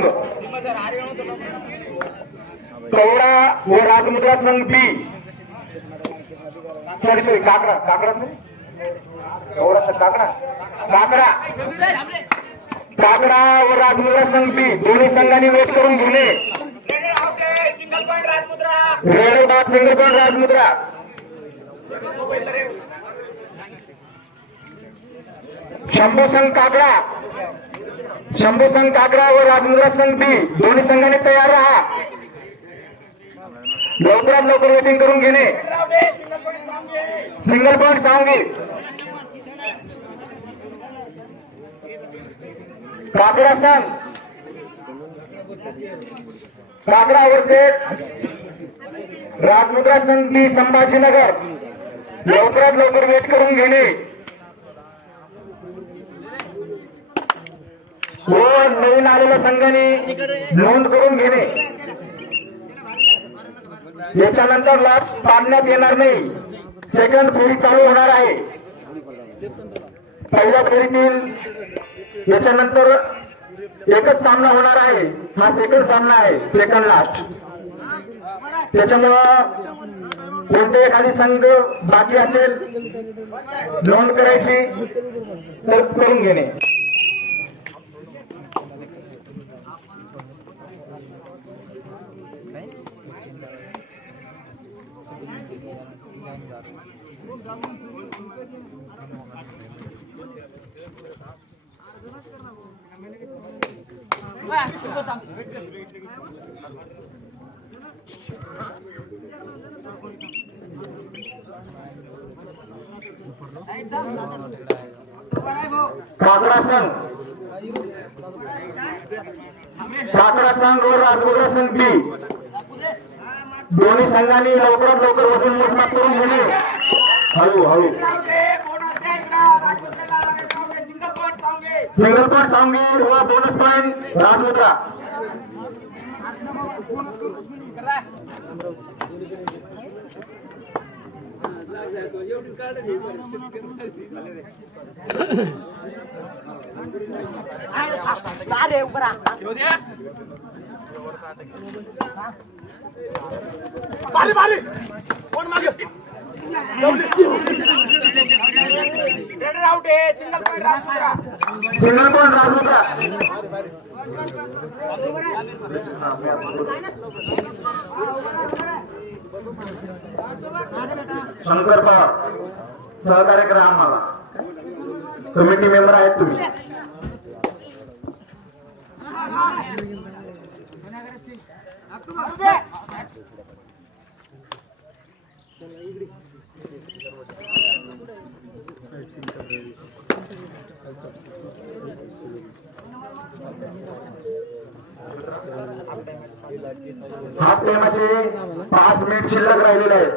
कवडा व राजमुद्रा संघ बी सॉरी काकडा काकडा कवडा काकडा काकडा काकडा व राजमुद्रा संघ बी दोन्ही संघांनी वेट करून घेणे. Single point Rajmudra raid ball single point Rajmudra. Shambhu संघ काकडा शंभू संघ काकडा व राजमुद्रा संघ बी दोन्ही संघांनी तयार राहा. लवकरात लवकर वेटिंग करून घेणे. सिंगल पॉइंट सांगे काकडा संघ काकडा वर्सेस राजमुद्रा संघ बी संभाजीनगर. लवकरात लवकर वेट करून घेणे व नवीन आलेल्या संघाने नोंद करून घेणे. याच्यानंतर लॉट पाडण्यात येणार नाही. सेकंड फेरी चालू होणार आहे. पहिल्या फेरीतील याच्यानंतर एकच सामना होणार आहे. हा सेकंड सामना आहे, सेकंड लास्ट. त्याच्यामुळं कोणते एखादी संघ बाकी असेल नोंद करायची तर करून घेणे. काकडा संघ व राजमुद्रा संघ बी दोन्ही संघांनी लवकरात लवकर वजन मोजमाप करून घेणे. हळू हळू सिंगल पॉइंट सांगे व bonus point Rajmudra. Single point Rajmudra single point Rajmudra. Shankar Pawar सहकार्य करा आम्हाला. कमिटी मेंबर आहेत तुम्ही. हाफ टाइमचे 5 मिनिट शिल्लक राहिलेले आहेत.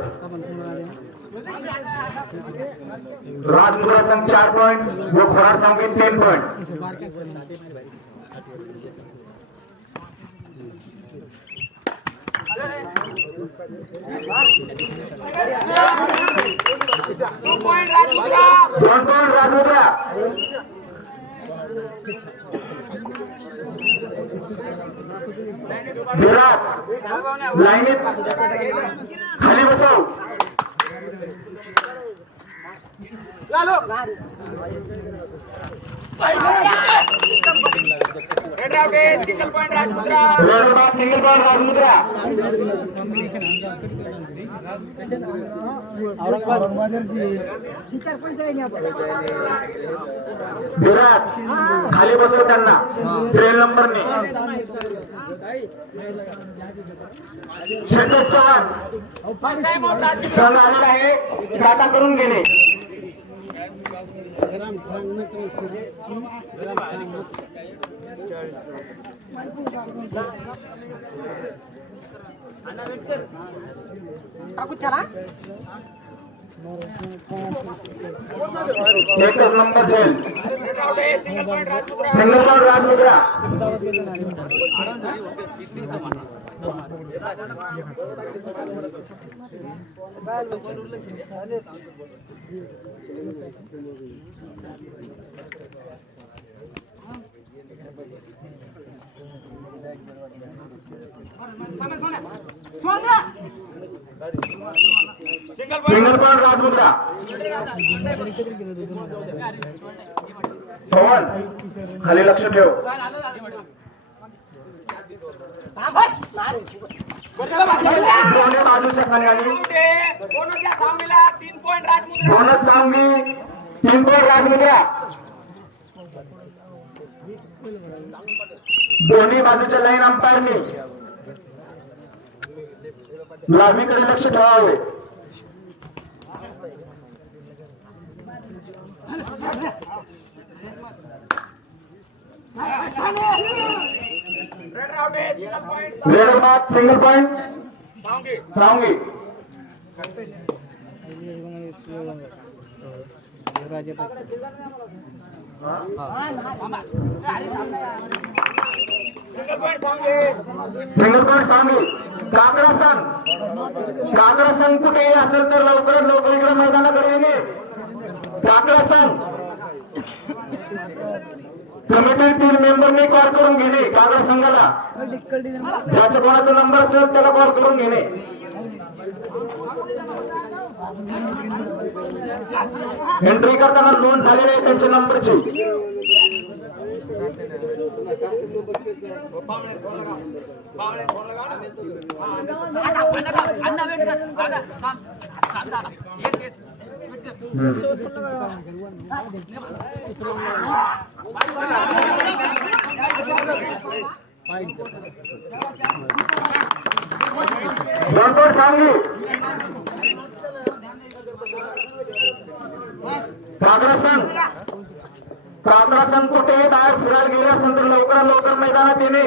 राजमुद्रा संघ 4 पॉइंट व खोरार संघ 3 point. Two point Rajmudra 2 point Rajmudra. Virat लाईनीत खाली बसव. रेड आउट है. Single point Rajmudra raid ball single point Rajmudra. Virat खाली बसव त्यांना ट्रेन नंबरने. शेतू चव्हाण संघ आलेला आहे. टाटा करून घेणे. एकच नंबर झेल. Single point Rajmudra single point Rajmudra. Single single point point Rajmudra Pawan खाली लक्ष ठेव दोन्ही बाजूच्या संघाने बोनसच्या सामनेला 3 point Rajmudra bonus Sangli 3 point Rajmudra दोन्ही बाजूच्या लाईन अंपायरनी लांबीकडे लक्ष ठेवावे रेड आउट आहे single point raid mark single point Sawangi सांगी single point Sawangi single point सांगी काकडा संघ कुठेही असेल तर लवकरात लवकर इकडे मैदानाकडे येणे काकडा संघ कमिटी 3 मेंबरनी कॉल करून घेणे काकडा संघाला ज्याचा कोणाचा नंबर असेल त्याला कॉल करून घेणे एंट्री करताना नोंद झालेली आहे त्यांच्या नंबरची दोन सांगली काकडा संघ कुठेही बाहेर फिरायला गेले असेल तर लवकरात लवकर मैदानात येणे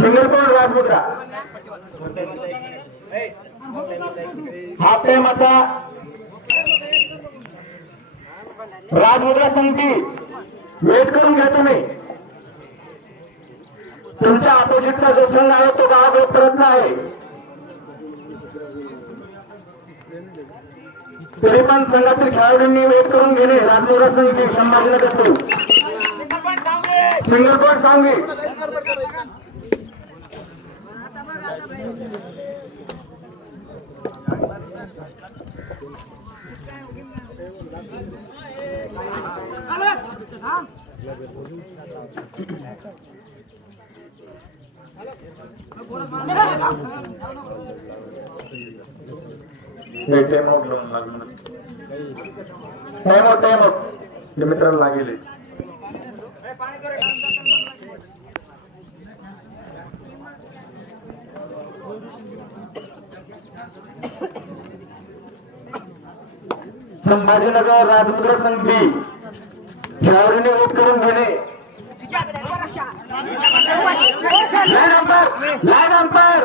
सिंगल पॉइंट राजमुद्रा हा प्रेमाचा राजमुद्रा संघी वेट करून घ्या तुम्ही तुमच्या अपोजिटचा जो संघ आहे तो गाव प्रयत्न आहे तरी पण संघातील खेळाडूंनी वेट करून घेणे राजमुद्रा संघी संभाजीनगर तो सिंगल पॉइंट सांगी टाइम आउट लावून लागलं टाइम आउट मित्रांना लागेल संभाजीनगर राजमुद्रा संघी खेळाडूंनी वेट करून घेणे लाईन अंपायर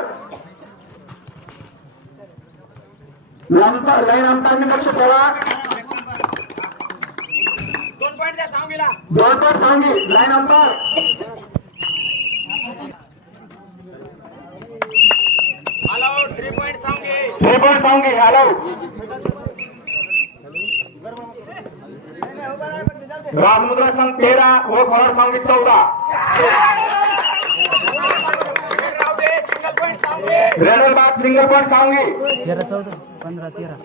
लक्ष ठेवा 2 पॉईंट द्या सावंगीला 2 पॉइंट सांगी लाईन अंपायर आलो 3 पॉईंट सावंगी 3 पॉइंट सांगी हॅलो राजमुद्रा संघ 13 व खोराड सांगी 14 सिंगल पॉईंट सावंगी रेडर बाद सिंगल पॉइंट सांगी 13 14 15 13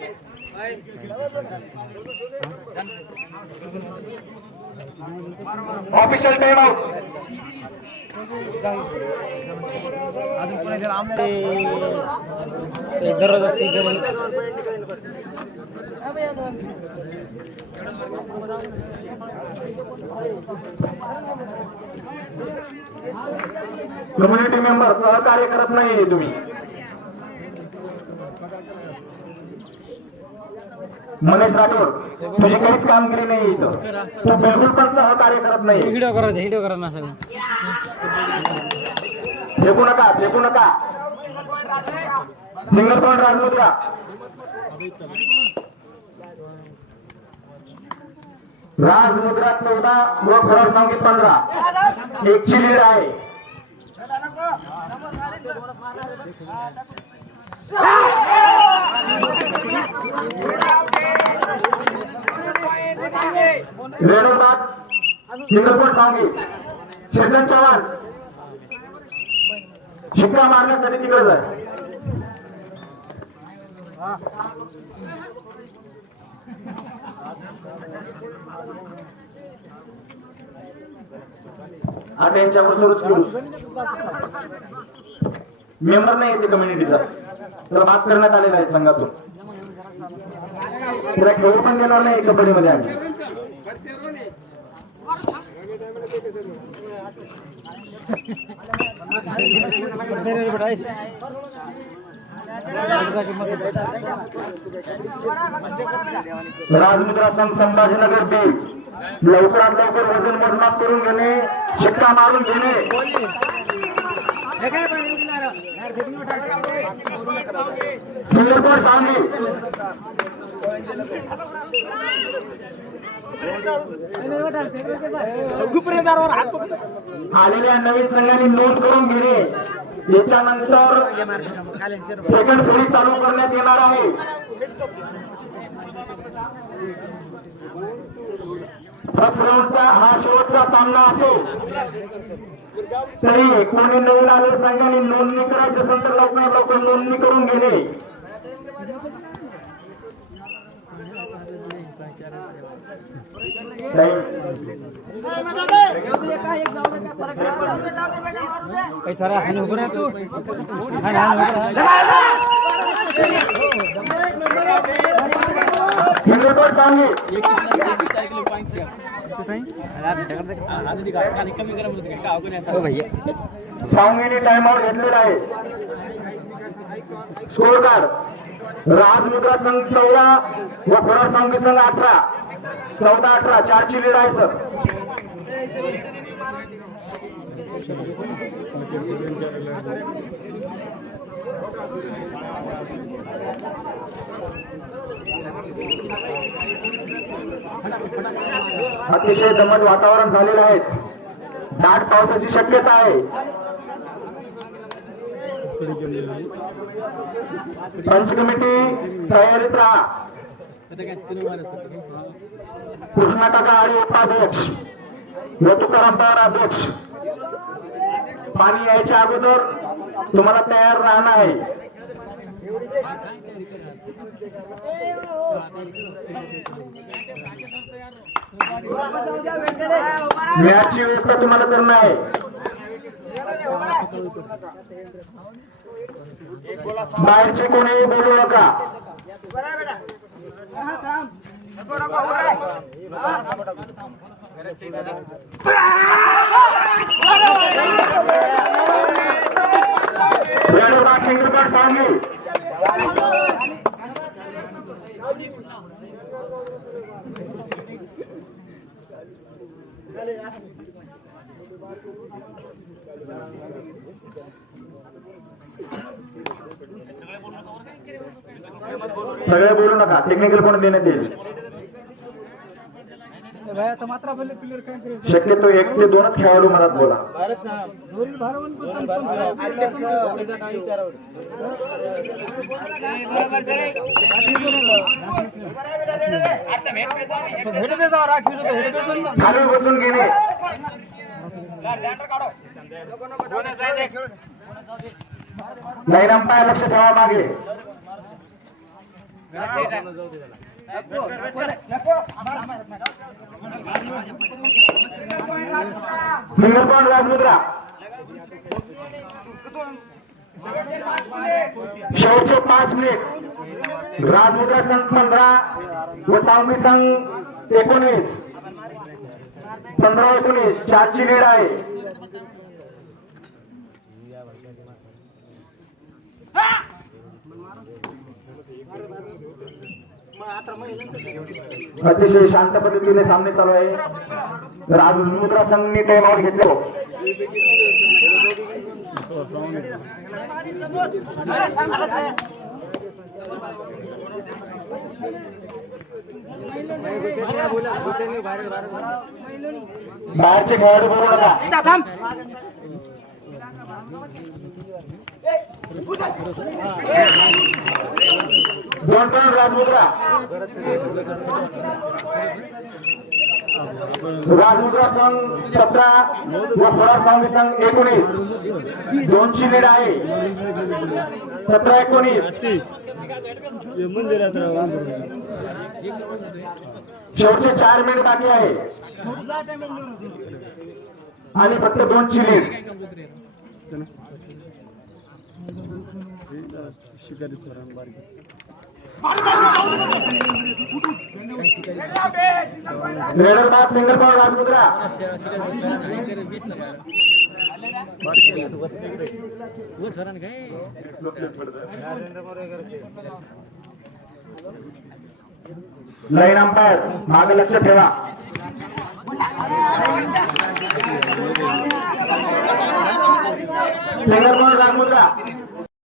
official time out community member सहकार्य करत नाही तुम्ही मनीष राठोड तुझी काहीच कामगिरी नाही इथं तू बिलकुल पण सहकार्य करत नाही व्हिडिओ करा ना सगळं फेकू नका सिंगल पॉइंट राजमुद्रा राजमुद्रा 14 व खोराड सांगी 15 एकची लीड आहे रेणुनाथ सिंगलकोट सांगी शेतन चव्हाण शिक्का मारण्यासाठी तिकडे जाय. आता यांच्यावर सुरूच करू. मेंबर नाही येते कम्युनिटीचा तर बात करण्यात आलेला आहे संघातून. त्याला खेळू पण देणार नाही कबड्डीमध्ये आम्ही. राजमुद्रा संघ संभाजीनगर बीड लवकरात लवकर वजन मोजमाप करून घेणे, शिक्का मारून घेणे. सिंगलकोट सांगली आलेल्या नवीन संघांनी नोंद करून घेणे. याच्यानंतर सेकंड फेरी चालू करण्यात येणार आहे. फर्स्ट राऊंडचा हा शेवटचा सामना असेल. तरी कोणी नवीन आलेल्या संघांनी नोंदणी करायची असेल तर लवकरात लवकर नोंदणी करून घेणे. सिंगलकोट सांगली सांगलीने टाइम आउट घेतलेला आहे. स्कोर कार्ड राजमुद्रा संघ 14 व खोराड सांगली संघ 18. 14-18 4ची लीड आहे सर. अतिशय दमट वातावरण झालेलं आहे. दाट पावसाची शक्यता आहे. पंच कमिटी तयारीत राहा. कृष्णा काका आणि उपाध्यक्ष व तुकाराम पवार अध्यक्ष. पाणी यायच्या अगोदर तुम्हाला तयार राहणं आहे. मॅचची व्यवस्था तुम्हाला करणं आहे. बाहेरचे कोणीही बोलू नका. सिंगलकोट सांगली सगळे बोलू नका. टेक्निकल पण देण्यात येईल. शक्यतो 1 ते 2च खेळाडू मनात बोला. खाली बसून घेणे. लाईन अंपायर लक्ष ठेवा मागे. सिंगलकोट राजमुद्रा शेवटचे 5 मिनिट. राजमुद्रा संघ 15 व सांगली संघ 19. 15-19 4ची लीड आहे. अतिशय शांत पद्धतीने सामने चालू आहे. राजमुद्रा संघाने टाइम आउट घेतलो. बाहेरचे खेळाडू बोलू नका. दोन पॉईंट राजमुद्रा. राजमुद्रा संघ 17 व फरार फाउंडी संघ 19. 2ची लीड आहे. 17-19. शेवटचे 4 मिनिट बाकी आहे आणि फक्त 2ची लीड. रेडर बाप single ball Rajmudra. Line umpire मागे लक्ष ठेवा. सिंगल बॉल राजमुद्रा.